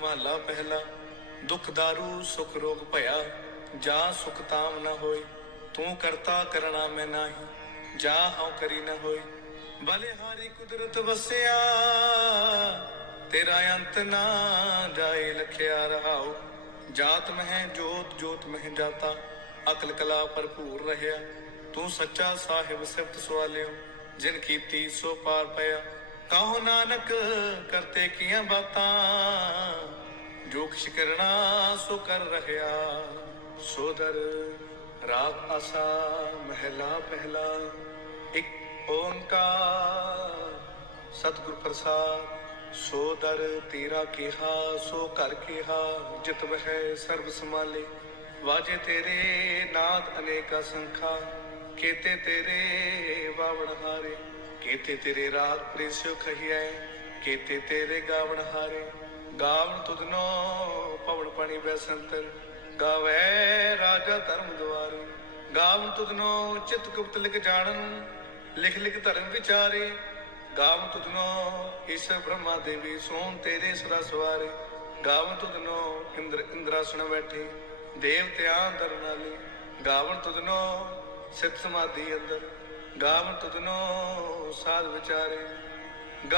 ਮਹਲਾ ਪਹਿਲਾ, ਦੁਖ ਦਾਰੂ, ਸੁਖ ਰੋਗ ਭਇਆ, ਜਾ ਸੁਖ ਤਾਮ ਨ ਹੋਏ, ਤੂੰ ਕਰਤਾ ਕਰਣਾ ਮੈਂ ਨਾਹੀ, ਜਾ ਹਉ ਕਰੀ ਨ ਹੋਏ। ਬਲੇ ਹਾਰੀ ਕੁਦਰਤ ਵਸਿਆ, ਤੇਰਾ ਅੰਤ ਨਾ ਜਾਏ ਲਖਿਆ ਰਹਾਉ। ਜਾਤ ਮਹਿ ਜੋਤ ਜੋਤ ਮਹਿ ਜਾਤਾ, ਅਕਲ ਕਲਾ ਭਰਪੂਰ ਰਹਿਆ। ਤੂੰ ਸੱਚਾ ਸਾਹਿਬ ਸਿਫਤ ਸਵਾਲਿਓ, ਜਿਨ ਕੀਤੀ ਸੋ ਪਾਰ ਪਿਆ। ਕਹੋ ਨਾਨਕ ਕਰਤੇ ਕੀਆਂ ਬਾਤਾਂ ਜੋ ਕਿਛ ਸੋ ਕਰ ਰਹਿਆ। ਸੋਦਰ ਰਾਗ ਆਸਾ, ਮਹਿਲਾ ਪਹਿਲਾ, ਇੱਕ ਓੰਕਾਰ। ਸਤਿਗੁਰ ਪ੍ਰਸਾਦ ਸੋ ਤੇਰਾ ਕਿਹਾ, ਸੋ ਕਰ ਕਿਹਾ, ਜਿਤ ਵਹਿ ਸਰਬ ਸਮਾਲੇ ਵਾਜੇ ਤੇਰੇ ਨਾਦ ਅਨੇਕਾ ਸੰਖਾ, ਕੀਤੇ ਤੇਰੇ ਬਾਵਣ ਹਾਰੇ। ਕੀਤੇ ਤੇਰੇ ਰਾਤ ਪ੍ਰਿਸਿਓ ਖਹੀਐ, ਕੀਤੇ ਤੇਰੇ ਗਾਵਣ ਹਾਰੇ। ਗਾਵਨ ਤੁਧਨੋ ਪਵਨ ਪਣੀ ਬੈਸੰਤਰ ਗਾਵੇ ਰਾਜਾ ਧਰਮ ਦੁਆਰੇ। ਗਾਵਣ ਤੁਧਨੋ ਚਿਤ ਗੁਪਤ ਲਿਖ ਜਾਣਨ। ਲਿਖ ਲਿਖ ਧਰਮ ਵਿਚਾਰੇ। ਗਾਵਨ ਤੁਧਨੋ ਈਸ਼ਰ ਬ੍ਰਹਮਾ ਦੇਵੀ, ਸੋਨ ਤੇਰੇ ਸਦਾ ਸਵਾਰੇ। ਗਾਵਨ ਤੁਧਨੋ ਇੰਦਰ ਇੰਦਰਾਸਣ ਬੈਠੇ। ਦੇਵਤਿਆਂ ਦਰ ਨਾਲੇ। ਗਾਵਨ ਤੁਧਨੋ ਸਿਤ ਸਮਾਧੀ ਅੰਦਰ। ਗਾਵਨ ਤੁਧਨੋ ਸਾਧ ਵਿਚਾਰੇ।